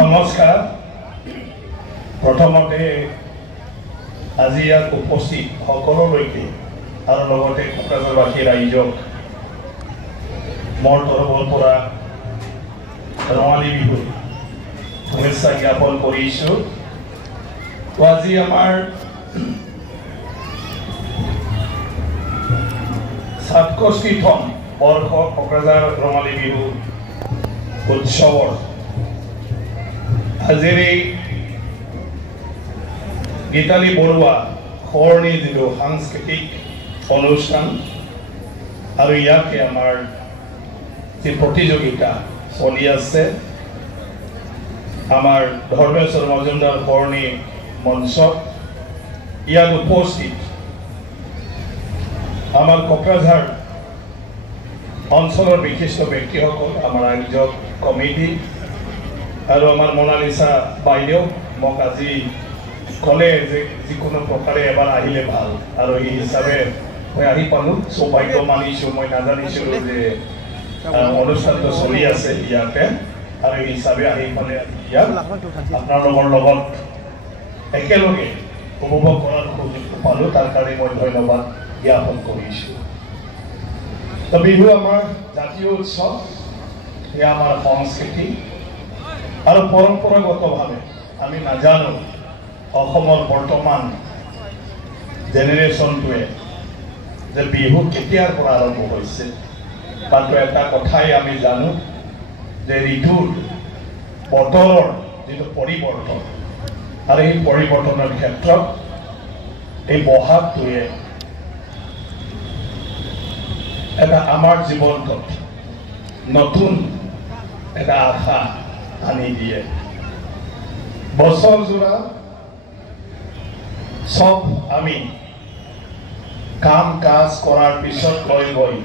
নমস্কাৰ। প্ৰথমতে আজি ইয়াত উপস্থিত সকলোলৈকে আৰু লগতে কোকৰাঝাৰবাসী ৰাইজক মোৰ তৰফৰ পৰা ৰঙালী বিহুৰ শুভেচ্ছা জ্ঞাপন কৰিছোঁ। আজি আমাৰ ৬৭তম বৰ্ষ কোকৰাঝাৰ ৰঙালী বিহু উৎসৱৰ আজিৰ এই গীতালী বৰুৱা সোঁৱৰণি যিটো সাংস্কৃতিক অনুষ্ঠান আৰু ইয়াকে আমাৰ যি প্ৰতিযোগিতা চলি আছে আমাৰ ধৰ্মেশ্বৰ মজুমদাৰ সোঁৱৰণি মঞ্চ ইয়াত উপস্থিত আমাৰ কোকৰাঝাৰ অঞ্চলৰ বিশিষ্ট ব্যক্তিসকল, আমাৰ আয়োজক কমিটি আৰু আমাৰ মনালিছা বাইদেউ মোক আজি ক'লে যে যিকোনো প্ৰকাৰে এবাৰ আহিলে ভাল, আৰু এই হিচাপে মই আহি পালোঁ। সৌভাগ্য মানিছোঁ, মই নাজানিছিলোঁ যে অনুষ্ঠানটো চলি আছে ইয়াতে, আৰু এই হিচাপে আহি পালে ইয়াত আপোনালোকৰ লগত একেলগে উপভোগ কৰাৰ সুযোগ পালোঁ। তাৰ কাৰণে মই ধন্যবাদ জ্ঞাপন কৰিছোঁ। তো বিহু আমাৰ জাতীয় উৎসৱ, এয়া আমাৰ সংস্কৃতি আৰু পৰম্পৰাগতভাৱে আমি নাজানো অসমৰ বৰ্তমান জেনেৰেশ্যনটোৱে যে বিহু কেতিয়াৰ পৰা আৰম্ভ হৈছে। মাত্ৰ এটা কথাই আমি জানো যে ঋতুৰ বতৰৰ যিটো পৰিৱৰ্তন, আৰু এই পৰিৱৰ্তনৰ ক্ষেত্ৰত এই বহাগটোৱে এটা আমাৰ জীৱনটোত নতুন এটা আশা আনি দিয়ে। বছৰজোৰা সব আমি কাম কাজ কৰাৰ পিছত গৈ গৈ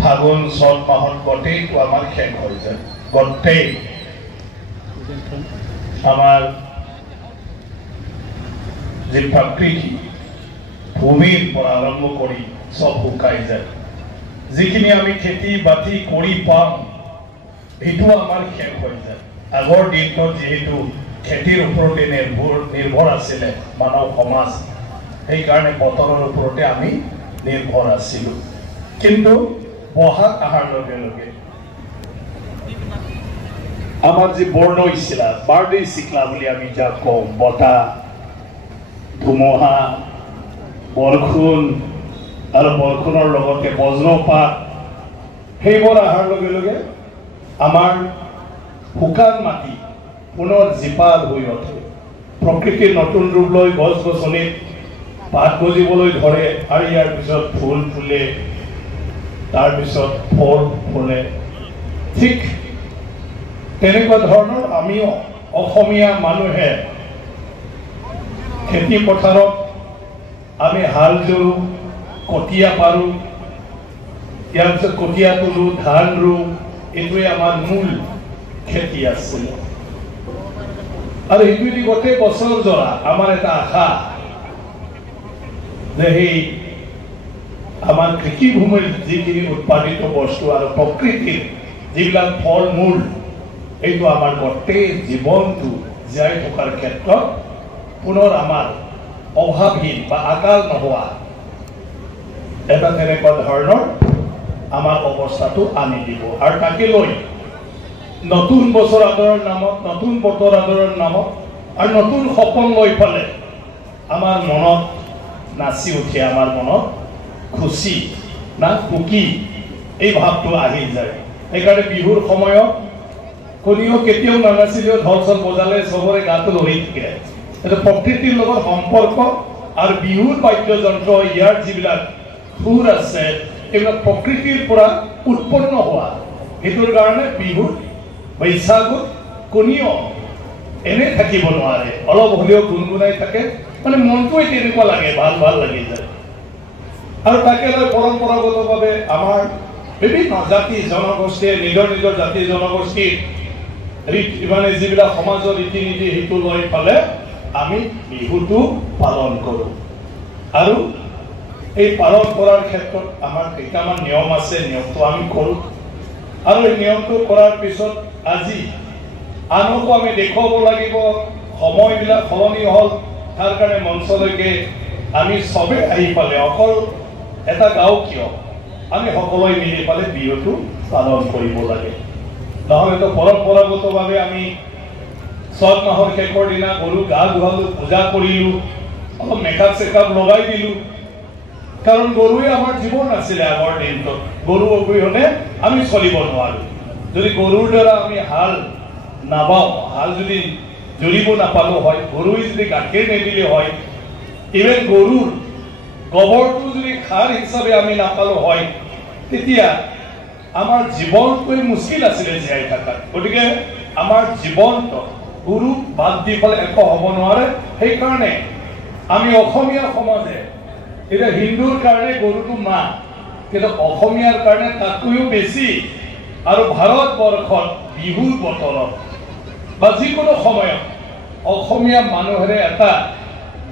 ফাগুন চ'ত মাহত গোটেইটো আমাৰ শেষ হৈ যায়। গোটেই আমাৰ যি প্ৰকৃতি ভূমিৰ পৰা আৰম্ভ কৰি সব শুকাই যায়। যিখিনি আমি খেতি বাতি কৰি পাম সেইটো আমাৰ শেষ হৈ যায়। আগৰ দিনটোত যিহেতু খেতিৰ ওপৰতে নিৰ্ভৰ আছিলে মানৱ সমাজ, সেইকাৰণে বতৰৰ ওপৰতে আমি নিৰ্ভৰ আছিলোঁ। কিন্তু বহাগ অহাৰ লগে লগে আমাৰ যি বৰ্ণচিলা, বাৰ্ডে চিকলা বুলি আমি যাক কওঁ, বতাহ, ধুমুহা, বৰষুণ আৰু বৰষুণৰ লগতে বজ্ৰপাত, সেইবোৰ অহাৰ লগে লগে আমাৰ শুকান মাটি পুনৰ জীপাল হৈ উঠে। প্ৰকৃতিৰ নতুন ৰূপ লৈ গছ গছনিত পাত গজিবলৈ ধৰে, আৰু ইয়াৰ পিছত ফুল ফুলে, তাৰপিছত ফল ফুলে। ঠিক তেনেকুৱা ধৰণৰ আমিও অসমীয়া মানুহে খেতি পথাৰত আমি হাল জোৰো, কঠীয়া পাৰোঁ, ইয়াৰ পিছত কঠীয়া তোলোঁ, ধান ৰুওঁ। এইটোৱে আমাৰ মূল খেতি আছিল, আৰু এইটোৱেদি গোটেই বছৰ জোৰা আমাৰ এটা আশা যে সেই আমাৰ কৃষিভূমিৰ যিখিনি উৎপাদিত বস্তু আৰু প্ৰকৃতিৰ যিবিলাক ফল মূল, এইটো আমাৰ গোটেই জীৱনটো জীয়াই থকাৰ ক্ষেত্ৰত পুনৰ আমাৰ অভাৱহীন বা আকাল নোহোৱা এটা তেনেকুৱা ধৰণৰ আমাৰ অৱস্থাটো আনি দিব। আৰু তাকে লৈ নতুন বছৰ আদৰৰ নামত, নতুন বতৰ আদৰৰ নামত আৰু নতুন সপোন লৈ পেলাই আমাৰ মনত নাচি উঠে, আমাৰ মনত খুচি না সুখী এই ভাৱটো আহি যায়। সেইকাৰণে বিহুৰ সময়ত কোনেও কেতিয়াও নানাচিলেও ঢল চল বজালে চবৰে গাটো লৰি থাকে। এইটো প্ৰকৃতিৰ লগত সম্পৰ্ক, আৰু বিহুৰ বাদ্যযন্ত্ৰ, ইয়াৰ যিবিলাক সুৰ আছে, এইবিলাক প্ৰকৃতিৰ পৰা উৎপন্ন হোৱা। সেইটোৰ কাৰণে বিহুত বৈশাগুত কোনেও এনে থাকিব নোৱাৰে, অলপ হ'লেও গুণগুণাই থাকে, মানে মনটোৱে তেনেকুৱা লাগে, ভাল ভাল লাগি যায়। আৰু তাকে লৈ পৰম্পৰাগতভাৱে আমাৰ বিভিন্ন জাতি জনগোষ্ঠীয়ে নিজৰ নিজৰ জাতি জনগোষ্ঠীৰ মানে যিবিলাক সমাজৰ ৰীতি নীতি, সেইটো লৈ পেলাই আমি বিহুটো পালন কৰোঁ। আৰু এই পালন কৰাৰ ক্ষেত্ৰত আমাৰ কেইটামান নিয়ম আছে, নিয়মটো আমি কৰোঁ। আৰু এই নিয়মটো কৰাৰ পিছত আজি আনকো আমি দেখুৱাব লাগিব সময়বিলাক সলনি হ'ল তাৰ কাৰণে মঞ্চলৈকে আমি সবে আহি পালে অকল এটা গাঁও কিয় আমি সকলোৱে মিলি পালে বিহুটো পালন কৰিব লাগে নহ'লেতো পৰম্পৰাগতভাৱে আমি চত মাহৰ শেষৰ দিনা গৰু গা ধুৱালো পূজা কৰিলো অলপ মেকআপ চেকআপ লগাই দিলো কাৰণ গৰুৱে আমাৰ জীৱন আছিলে আগৰ দিনটোত গৰু অবিহনে আমি চলিব নোৱাৰো যদি গৰুৰ দ্বাৰা আমি হাল নাবাও হাল যদি জুৰিব নাপালো হয় গৰুৱে যদি গাখীৰ নিদিলে হয় ইভেন গৰুৰ গোবৰটো যদি খাৰ হিচাপে আমি নাপালো হয় তেতিয়া আমাৰ জীৱনটোৱে মুস্কিল আছিলে জীয়াই থকাত গতিকে আমাৰ জীৱনটো গৰু বাদ দি পেলাই একো হ'ব নোৱাৰে সেইকাৰণে আমি অসমীয়া সমাজে এতিয়া হিন্দুৰ কাৰণে গৰুটো মা কিন্তু অসমীয়াৰ কাৰণে তাতকৈও বেছি আৰু ভাৰতবৰ্ষত বিহুৰ বতৰত বা যিকোনো সময়ত অসমীয়া মানুহৰে এটা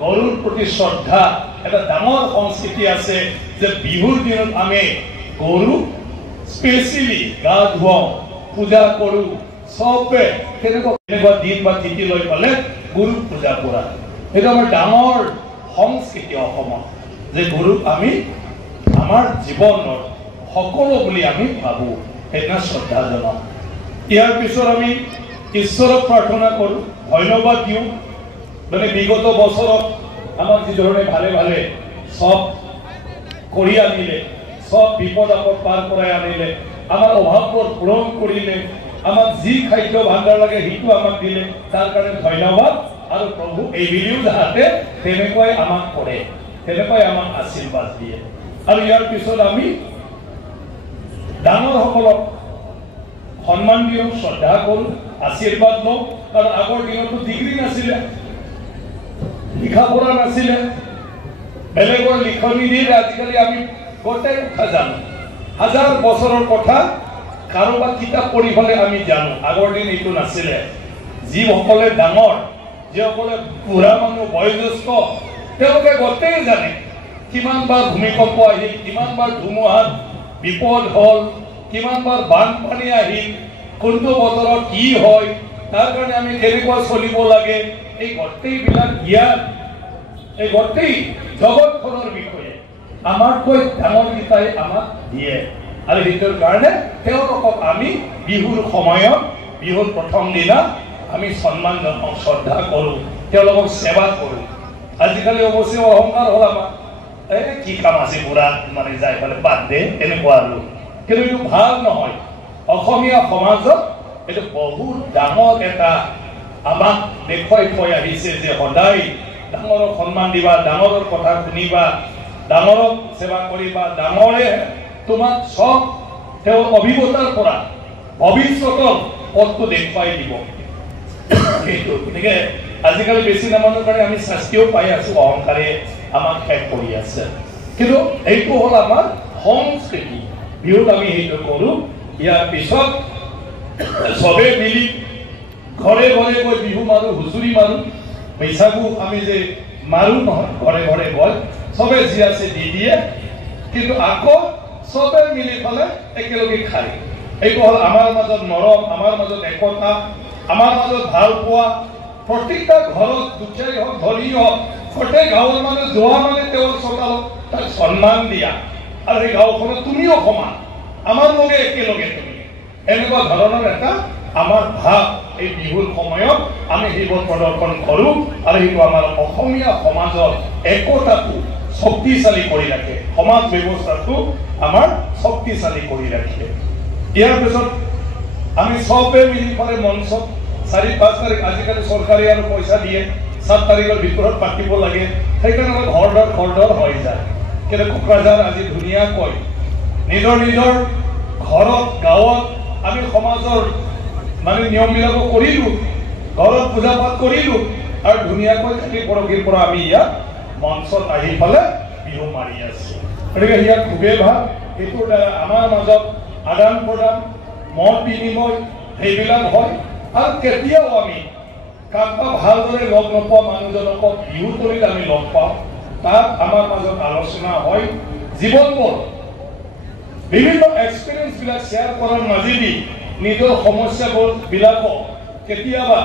গৰুৰ প্ৰতি শ্ৰদ্ধা এটা ডাঙৰ সংস্কৃতি আছে যে বিহুৰ দিনত আমি গৰু স্পেচিয়েলি গা ধুৱাওঁ পূজা কৰোঁ সবে তেনেকুৱা দিন বা তিথি লৈ পেলাই গৰুক পূজা কৰা সেইটো আমাৰ ডাঙৰ সংস্কৃতি অসমত যে গৰুক আমি আমাৰ জীৱনৰ সকলো বুলি আমি ভাবোঁ সেইদিনা শ্ৰদ্ধা জনাওঁ ইয়াৰ পিছত আমি ঈশ্বৰক প্ৰাৰ্থনা কৰোঁ ধন্যবাদ দিওঁ মানে বিগত বছৰত আমাক যিধৰণে ভালে ভালে সব কৰি আনিলে সব বিপদ আপদ পাৰ কৰাই আনিলে আমাৰ অভাৱবোৰ পূৰণ কৰিলে আমাক যি খাদ্য ভাণ্ডাৰ লাগে সেইটো আমাক দিলে তাৰ কাৰণে ধন্যবাদ আৰু প্ৰভু এইবুলিও যাতে তেনেকুৱাই আমাক কৰে তেনেকুৱাই আমাক আশীৰ্বাদ দিয়ে আৰু ইয়াৰ পিছত আমি ডাঙৰসকলক সন্মান দিওঁ শ্ৰদ্ধা কৰোঁ আশীৰ্বাদ লওঁ কাৰণ আগৰ দিনতো ডিগ্ৰী নাছিলে লিখা পঢ়া নাছিলে বেলেগৰ লিখনি দিয়ে আজিকালি আমি গোটেই কথা জানো হাজাৰ বছৰৰ কথা কাৰোবাৰ কিতাপ পঢ়ি পেলাই আমি জানো আগৰ দিন এইটো নাছিলে যিসকলে ডাঙৰ যিসকলে বুঢ়া মানুহ বয়োজ্যেষ্ঠ তেওঁলোকে গোটেই জানে কিমানবাৰ ভূমিকম্প আহিল কিমানবাৰ ধুমুহাত বিপদ হ'ল কিমানবাৰ বানপানী আহিল কোনটো বতৰত কি হয় তাৰ কাৰণে আমি কেনেকুৱা চলিব লাগে এই গোটেইবিলাক জ্ঞান এই গোটেই জগতখনৰ বিষয়ে আমাতকৈ ডাঙৰ গীতাই আমাক দিয়ে আৰু সেইটোৰ কাৰণে তেওঁলোকক আমি বিহুৰ সময়ত বিহুৰ প্ৰথম দিনা আমি সন্মান জনাওঁ শ্ৰদ্ধা কৰোঁ তেওঁলোকক সেৱা কৰোঁ আজিকালি অৱশ্যে অহংকাৰ হ'ল আমাৰ কি কাম আছে বুঢ়া মানে যাই পেলাই বাদ দে এনেকুৱা আৰু কিন্তু এইটো ভাল নহয় অসমীয়া সমাজত এইটো বহুত ডাঙৰ এটা আমাক দেখুৱাই থৈ আহিছে যে সদায় ডাঙৰক সন্মান দিবা ডাঙৰৰ কথা শুনিবা ডাঙৰক সেৱা কৰিবা ডাঙৰে তোমাক সব তেওঁৰ অভিজ্ঞতাৰ পৰা ভৱিষ্যতৰ পথটো দেখুৱাই দিব সেইটো গতিকে আজিকালি বেছি নামানৰ কাৰণে আমি শাস্তিও পাই আছো অহংকাৰে আমাক শেষ কৰি আছে কিন্তু এইটো হ'ল আমাৰ সংস্কৃতি বিহুত আমি সেইটো কৰোঁ ইয়াৰ পিছত সবে মিলি ঘৰে ঘৰে গৈ বিহু মাৰোঁ হুঁচৰি মাৰোঁ বৈশাগু আমি যে মাৰোঁ নহয় ঘৰে ঘৰে গৈ সবে যি আছে দি দিয়ে কিন্তু আকৌ সবে মিলি পেলাই একেলগে খায় এইটো হ'ল আমাৰ মাজত মৰম আমাৰ মাজত একতা আমাৰ মাজত ভাল পোৱা প্ৰত্যেকটা ঘৰত দুখীয়াই হওক ধনী হওক গোটেই গাঁৱৰ মানুহ যোৱা মানে তেওঁৰ চোতালত তাক সন্মান দিয়া আৰু সেই গাঁওখনত তুমিও সমান আমাৰ লগে একেলগে তুমি এনেকুৱা ধৰণৰ এটা আমাৰ ভাৱ এই বিহুৰ সময়ত আমি সেইবোৰ প্ৰদৰ্শন কৰোঁ আৰু সেইটো আমাৰ অসমীয়া সমাজৰ একতাটো শক্তিশালী কৰি ৰাখে সমাজ ব্যৱস্থাটো আমাৰ শক্তিশালী কৰি ৰাখে ইয়াৰ পিছত আমি সবে মিলি পেলাই মঞ্চত 4-5 তাৰিখ আজিকালি চৰকাৰে আৰু পইচা দিয়ে 7 তাৰিখৰ ভিতৰত পাতিব লাগে সেইকাৰণে ঘৰ হৈ যায় কিন্তু কোকৰাঝাৰ আজি ধুনীয়াকৈ নিজৰ নিজৰ ঘৰত গাঁৱত আমি সমাজৰ মানে নিয়মবিলাকো কৰিলোঁ ঘৰত পূজা পাঠ কৰিলোঁ আৰু ধুনীয়াকৈ কালি পৰহিৰ পৰা আমি ইয়াত মঞ্চত আহি পেলাই বিহু মাৰি আছোঁ গতিকে ইয়াত খুবেই ভাল এইটোৰ দ্বাৰা আমাৰ মাজত আদান প্ৰদান মত বিনিময় সেইবিলাক হয় আৰু কেতিয়াও আমি কাৰোবা ভালদৰে লগ নোপোৱা মানুহজনক বিহু তলিত আমি লগ পাওঁ তাত আমাৰ মাজত আলোচনা হয় জীৱনবোৰ বিভিন্ন এক্সপিৰিয়েঞ্চবিলাক শ্বেয়াৰ কৰাৰ মাজেদি নিজৰ সমস্যাবিলাকক কেতিয়াবা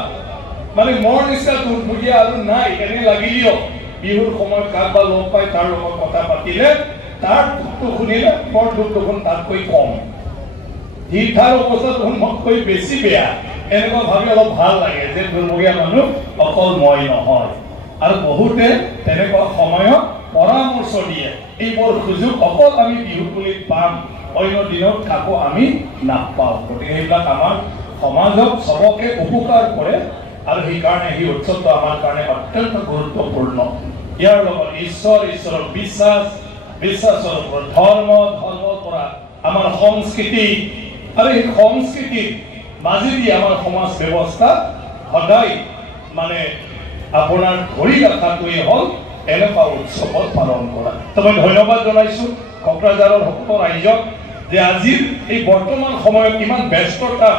মানে মোৰ নিচিনা দুৰ্ভগীয়া আৰু নাই এনে লাগিলেও বিহুৰ সময়ত কাৰোবা লগ পাই তাৰ লগত কথা পাতিলে তাৰ দুখটো শুনিলে মোৰ দুখ দেখোন তাতকৈ কম তাৰ অৱস্থা দেখোন মোতকৈ বেছি বেয়া এনেকুৱা ভাবি অলপ ভাল লাগে যে দুৰ্ভগীয়া মানুহ অকল মই নহয় আৰু বহুতে তেনেকুৱা সময়ত পৰামৰ্শ দিয়ে এইবোৰ সুযোগ অকল আমি বিহু বুলি পাম অন্য দিনত কাকো আমি নাপাওঁ গতিকে সেইবিলাক আমাৰ সমাজক সবকে উপকাৰ কৰে আৰু সেইকাৰণে এই উৎসৱটো আমাৰ কাৰণে অত্যন্ত গুৰুত্বপূৰ্ণ ইয়াৰ লগত ঈশ্বৰৰ বিশ্বাসৰ ওপৰত ধৰ্মৰ পৰা আমাৰ সংস্কৃতি আৰু এই সংস্কৃতিৰ মাজেদি আমাৰ সমাজ ব্যৱস্থা সদায় মানে আপোনাৰ ধৰি ৰখাটোৱেই হ'ল এনেকুৱা উৎসৱত পালন কৰা তো মই ধন্যবাদ জনাইছোঁ কোকৰাঝাৰৰ সকলো ৰাইজক যে আজিৰ এই বৰ্তমান সময়ত ইমান ব্যস্ততা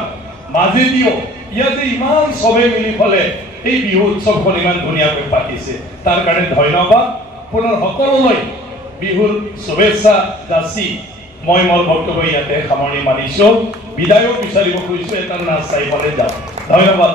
মাজেদিও ইয়াতে ইমান সবে মিলি ফলে এই বিহু উৎসৱখন ইমান ধুনীয়াকৈ পাতিছে তাৰ কাৰণে ধন্যবাদ পুনৰ সকলোলৈ বিহুৰ শুভেচ্ছা যাচি মই মোৰ বক্তব্য ইয়াতে সামৰণি মাৰিছোঁ বিদায়ো বিচাৰিব খুজিছোঁ এটা নাচ চাই পেলাই যাওঁ ধন্যবাদ